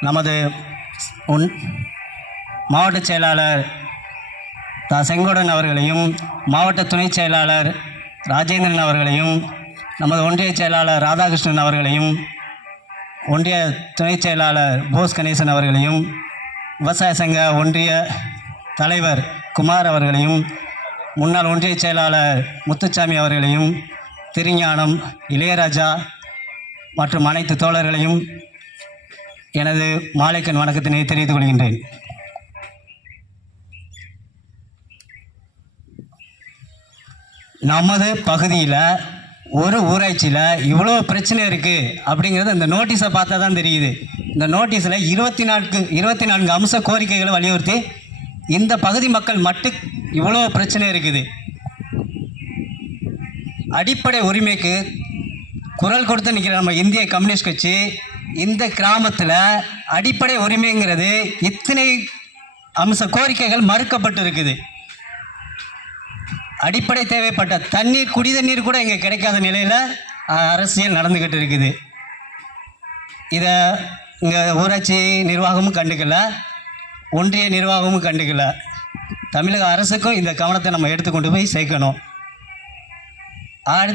நமது உன் மாவட்ட செயலாளர் தா செங்கோடன் அவர்களையும் மாவட்ட துணை செயலாளர் ராஜேந்திரன் அவர்களையும் நமது ஒன்றிய செயலாளர் ராதாகிருஷ்ணன் அவர்களையும் ஒன்றிய துணை செயலாளர் போஸ் கணேசன் அவர்களையும் விவசாய சங்க ஒன்றிய தலைவர் குமார் அவர்களையும் முன்னாள் ஒன்றிய செயலாளர் முத்துச்சாமி அவர்களையும் திருஞானம் இளையராஜா மற்றும் அனைத்து தோழர்களையும் எனது மாலைக்கண் வணக்கத்தினை தெரிவித்துக் கொள்கின்றேன். நமது பகுதியில் ஒரு ஊராட்சியில் இவ்வளோ பிரச்சனை இருக்குது அப்படிங்கிறது இந்த நோட்டீஸை பார்த்தா தான் தெரியுது. இந்த நோட்டீஸில் இருபத்தி நான்கு இருபத்தி நான்கு அம்ச கோரிக்கைகளை வலியுறுத்தி இந்த பகுதி மக்கள் மட்டும் இவ்வளோ பிரச்சனை இருக்குது. அடிப்படை உரிமைக்கு குரல் கொடுத்து நிற்கிற நம்ம இந்திய கம்யூனிஸ்ட் கட்சி இந்த கிராமத்தில் அடிப்படை உரிமைங்கிறது இத்தனை அம்ச கோரிக்கைகள் மறுக்கப்பட்டு இருக்குது அடிப்படை தேவைப்பட்ட தண்ணீர் குடி தண்ணீர் கூட இங்கே கிடைக்காத நிலையில் அரசியல் நடந்துக்கிட்டு இருக்குது. இதை இங்கே ஊராட்சி நிர்வாகமும் கண்டுக்கல. ஒன்றிய நிர்வாகமும் கண்டுக்கல. தமிழக அரசுக்கும் இந்த கவனத்தை நம்ம எடுத்துக்கொண்டு போய் சேர்க்கணும். அடுத்து